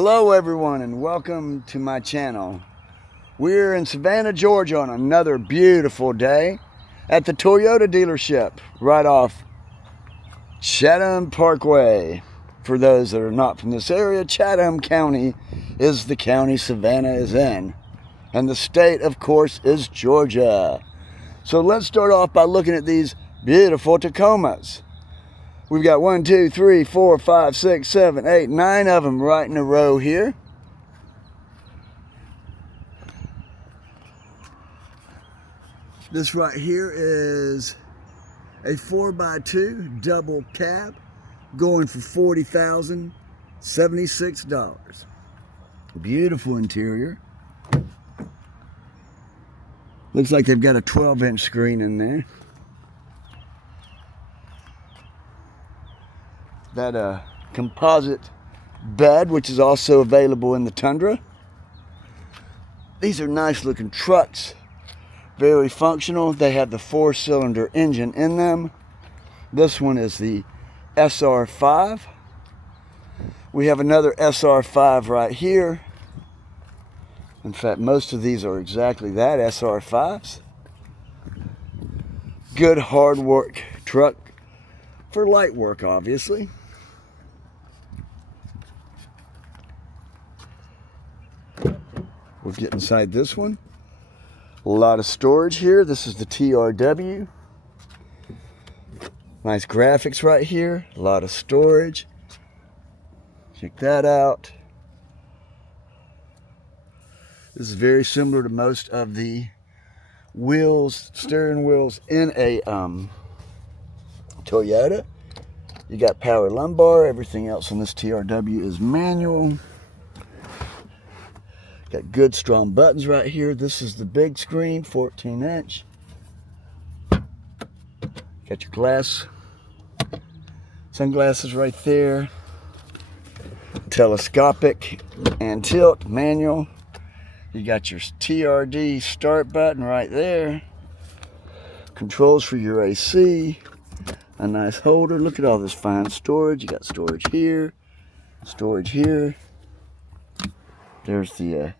Hello everyone and welcome to my channel. We're in Savannah, Georgia on another beautiful day at the Toyota dealership right off Chatham Parkway. For those that are not from this area, Chatham County is the county Savannah is in. And the state, of course, is Georgia. So let's start off by looking at these beautiful Tacomas. We've got 1, 2, 3, 4, 5, 6, 7, 8, 9 of them right in a row here. This right here is a 4x2 double cab going for $40,076. Beautiful interior. Looks like they've got a 12-inch screen in there. That composite bed, which is also available in the Tundra. These are nice looking trucks, very functional. They have the 4-cylinder engine in them. This one is the SR5. We have another SR5 right here. In fact, most of these are exactly that, SR5s. Good hard work truck for light work, obviously. We'll get inside this one. A lot of storage here. This is the TRW. Nice graphics right here. A lot of storage. Check that out. This is very similar to most of the wheels, steering wheels in a Toyota. You got power lumbar. Everything else on this TRW is manual. Got good strong buttons right here. This is the big screen, 14-inch. Got your sunglasses right there. Telescopic and tilt manual. You got your TRD start button right there. Controls for your AC. A nice holder. Look at all this fine storage. You got storage here. Storage here. There's the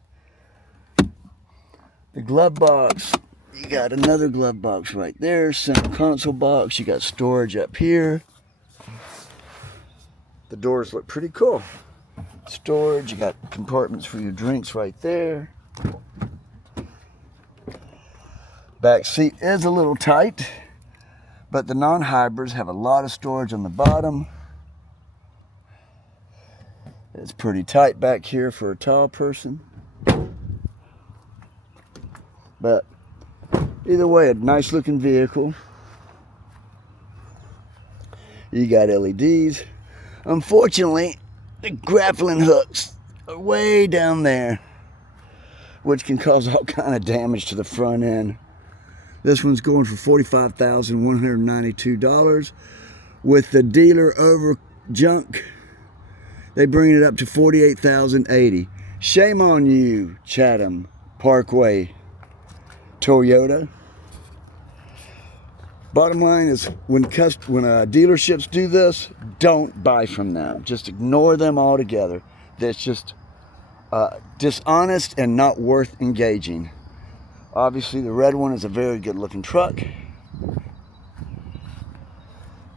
glove box. You got another glove box right there. Center console box. You got storage up here. The doors look pretty cool. Storage. You got compartments for your drinks right there. Back seat is a little tight, but the non-hybrids have a lot of storage on the bottom. It's pretty tight back here for a tall person. But either way, a nice looking vehicle. You got LEDs. Unfortunately, the grappling hooks are way down there, which can cause all kind of damage to the front end. This one's going for $45,192. With the dealer over junk, they bring it up to $48,080. Shame on you, Chatham Parkway Toyota. Bottom line is, when dealerships do this, don't buy from them. Just ignore them altogether. That's just dishonest and not worth engaging. Obviously, the red one is a very good looking truck.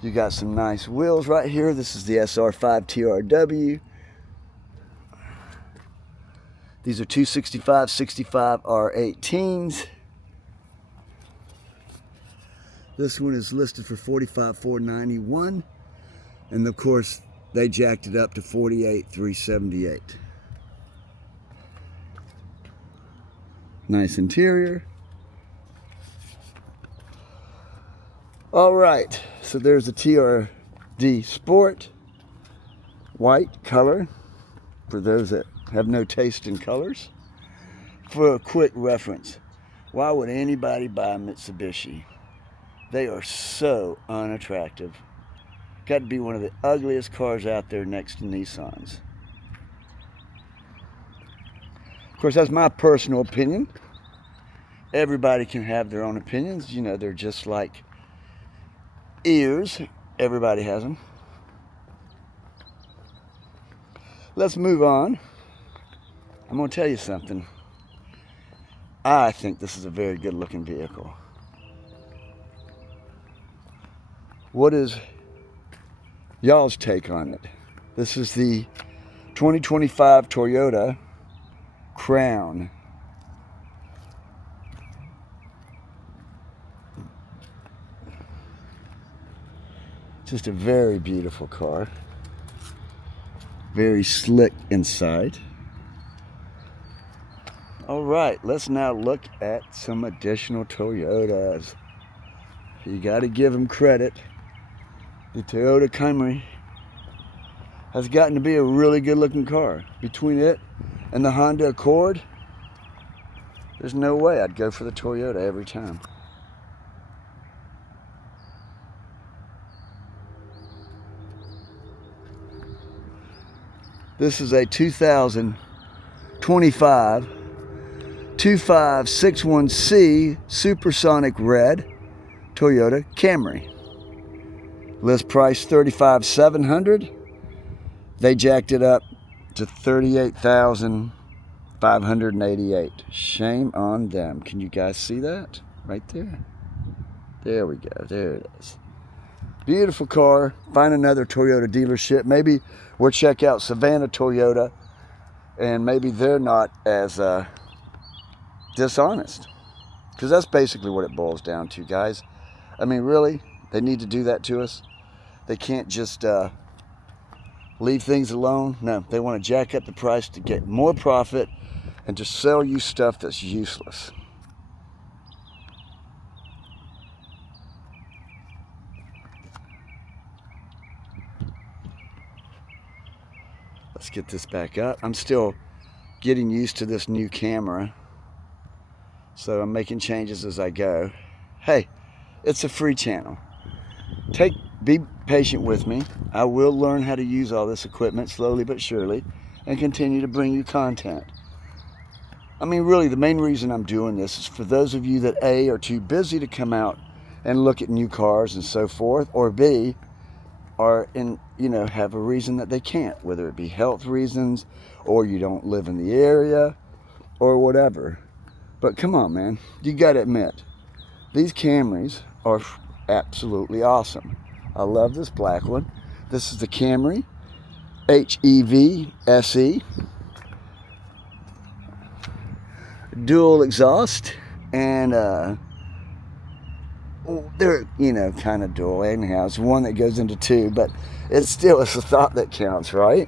You got some nice wheels right here. This is the SR5 TRW. These are 265/65 R18s. This one is listed for $45,491, and of course they jacked it up to $48,378. Nice interior. All right, so there's the TRD Sport, white color, for those that have no taste in colors. For a quick reference, why would anybody buy a Mitsubishi? They are so unattractive. Got to be one of the ugliest cars out there next to Nissans. Of course, that's my personal opinion. Everybody can have their own opinions. You know, they're just like ears. Everybody has them. Let's move on. I'm going to tell you something. I think this is a very good looking vehicle. What is y'all's take on it? This is the 2025 Toyota Crown. Just a very beautiful car. Very slick inside. All right, let's now look at some additional Toyotas. You got to give them credit. The Toyota Camry has gotten to be a really good looking car. Between it and the Honda Accord, there's no way I'd go for the Toyota every time. This is a 2025 2561C Supersonic Red Toyota Camry. List price $35,700. They jacked it up to $38,588. Shame on them. Can you guys see that? Right there. There we go. There it is. Beautiful car. Find another Toyota dealership. Maybe we'll check out Savannah Toyota, and maybe they're not as dishonest. Because that's basically what it boils down to, guys. I mean, really? They need to do that to us? They can't just leave things alone? No, they want to jack up the price to get more profit and to sell you stuff that's useless. Let's get this back up. I'm still getting used to this new camera, so I'm making changes as I go. Hey, it's a free channel. Be patient with me. I will learn how to use all this equipment slowly but surely and continue to bring you content. I mean, really, the main reason I'm doing this is for those of you that A, are too busy to come out and look at new cars and so forth, or B, are in, have a reason that they can't, whether it be health reasons or you don't live in the area or whatever. But come on, man, you got to admit, these Camrys are absolutely awesome. I love this black one. This is the Camry HEV SE. Dual exhaust, and they're, kind of dual anyhow. It's one that goes into two, but it's a thought that counts, right?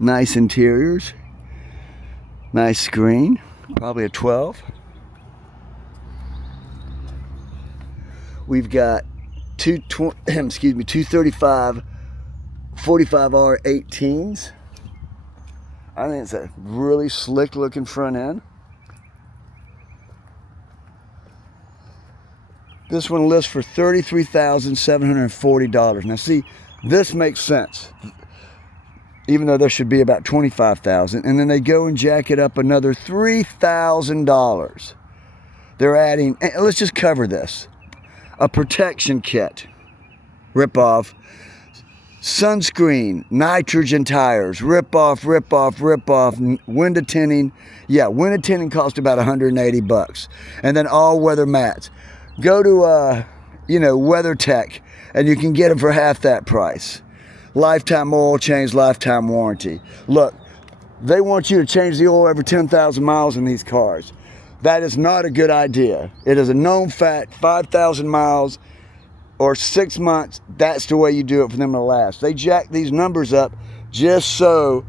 Nice interiors. Nice screen. Probably a 12. We've got 235 45R 18s. I think it's a really slick looking front end. This one lists for $33,740. Now see, this makes sense. Even though there should be about $25,000, and then they go and jack it up another $3,000. They're adding, let's just cover this. A protection kit, rip off. Sunscreen, nitrogen tires, rip off. Window tinting, window tinting cost about $180, and then all weather mats. Go to WeatherTech, and you can get them for half that price. Lifetime oil change, lifetime warranty. Look, they want you to change the oil every 10,000 miles in these cars. That is not a good idea. It is a known fact. 5,000 miles or 6 months, that's the way you do it for them to last. They jack these numbers up just so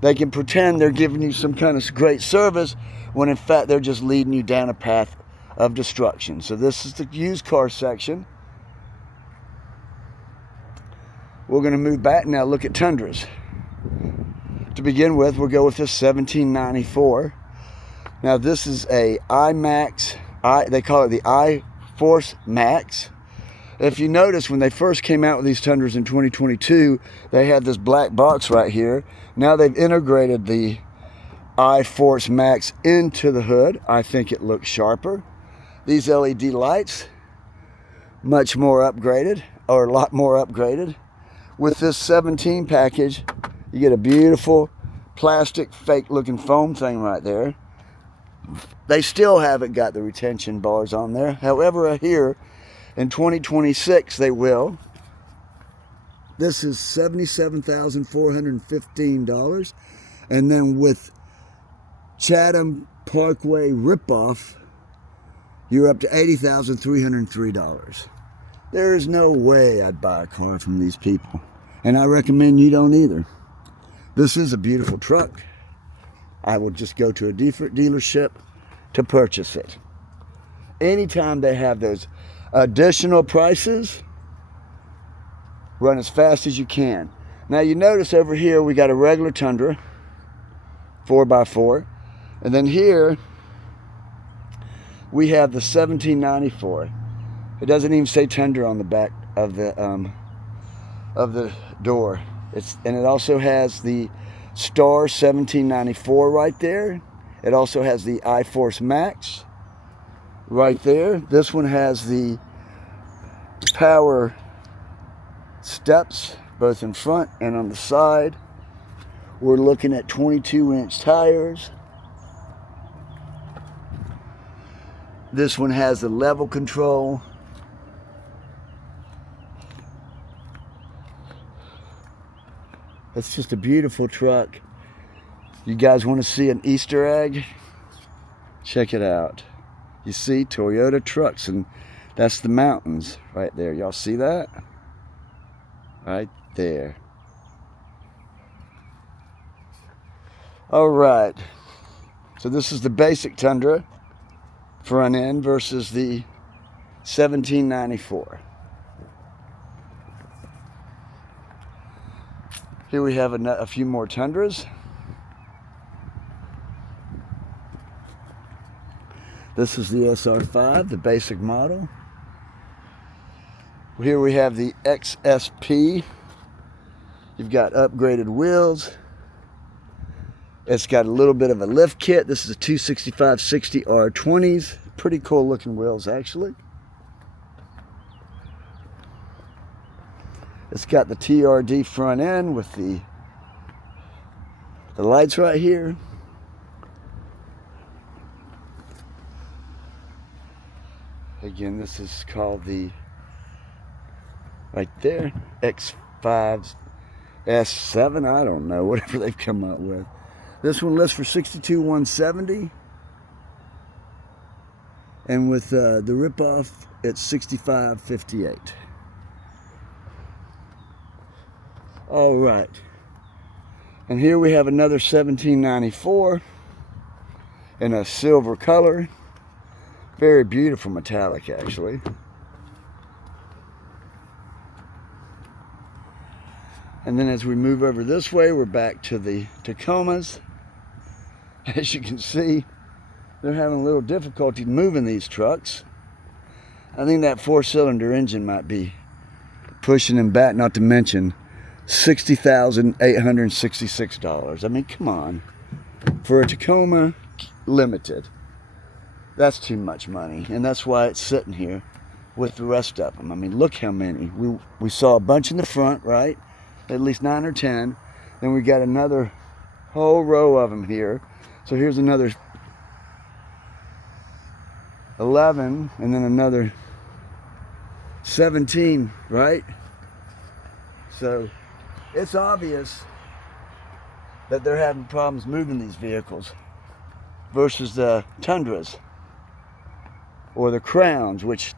they can pretend they're giving you some kind of great service, when in fact they're just leading you down a path of destruction. So this is the used car section. We're going to move back now, look at Tundras. To begin with, we'll go with this 1794. Now this is a iMax, they call it the iForce Max. If you notice, when they first came out with these Tundras in 2022, they had this black box right here. Now they've integrated the iForce Max into the hood. I think it looks sharper. These LED lights, much more upgraded, or a lot more upgraded. With this 17 package, you get a beautiful plastic fake looking foam thing right there. They still haven't got the retention bars on there. However, here in 2026 they will. This is $77,415, and then with Chatham Parkway ripoff, you're up to $80,303. There is no way I'd buy a car from these people, and I recommend you don't either. This is a beautiful truck. I will just go to a different dealership to purchase it. Anytime they have those additional prices, run as fast as you can. Now you notice over here we got a regular Tundra 4x4, and then here we have the 1794. It doesn't even say Tundra on the back of the door. And it also has the Star 1794 right there. It also has the iForce Max right there. This one has the power steps both in front and on the side. We're looking at 22-inch tires. This one has the level control. It's just a beautiful truck. You guys want to see an Easter egg? Check it out. You see Toyota trucks, and that's the mountains right there. Y'all see that? Right there. All right. So this is the basic Tundra front end versus the 1794. Here we have a few more Tundras. This is the SR5, the basic model. Here we have the XSP. You've got upgraded wheels. It's got a little bit of a lift kit. This is a 265/60 R20s. Pretty cool looking wheels, actually. It's got the TRD front end with the lights right here. Again, this is called the, right there, X5 S7, I don't know, whatever they've come up with. This one lists for $62,170. And with the ripoff, it's $65,558. All right. And here we have another 1794 in a silver color. Very beautiful metallic, actually. And then as we move over this way, we're back to the Tacomas. As you can see, they're having a little difficulty moving these trucks. I think that 4-cylinder engine might be pushing them back, not to mention $60,866. I mean, come on. For a Tacoma Limited, that's too much money. And that's why it's sitting here with the rest of them. I mean, look how many. We saw a bunch in the front, right? At least 9 or 10. Then we got another whole row of them here. So here's another 11, and then another 17, right? So it's obvious that they're having problems moving these vehicles versus the Tundras or the Crowns, which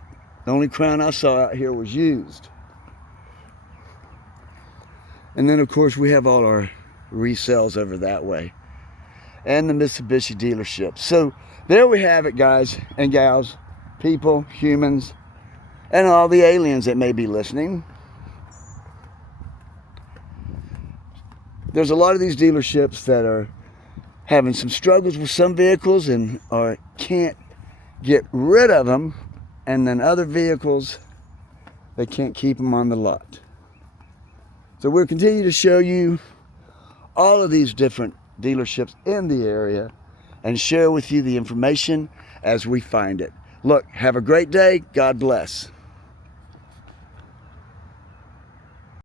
the only Crown I saw out here was used. And then of course we have all our resales over that way and the Mitsubishi dealership. So there we have it, guys and gals, people, humans, and all the aliens that may be listening. There's a lot of these dealerships that are having some struggles with some vehicles and can't get rid of them, and then other vehicles, they can't keep them on the lot. So we'll continue to show you all of these different dealerships in the area and share with you the information as we find it. Look, have a great day. God bless.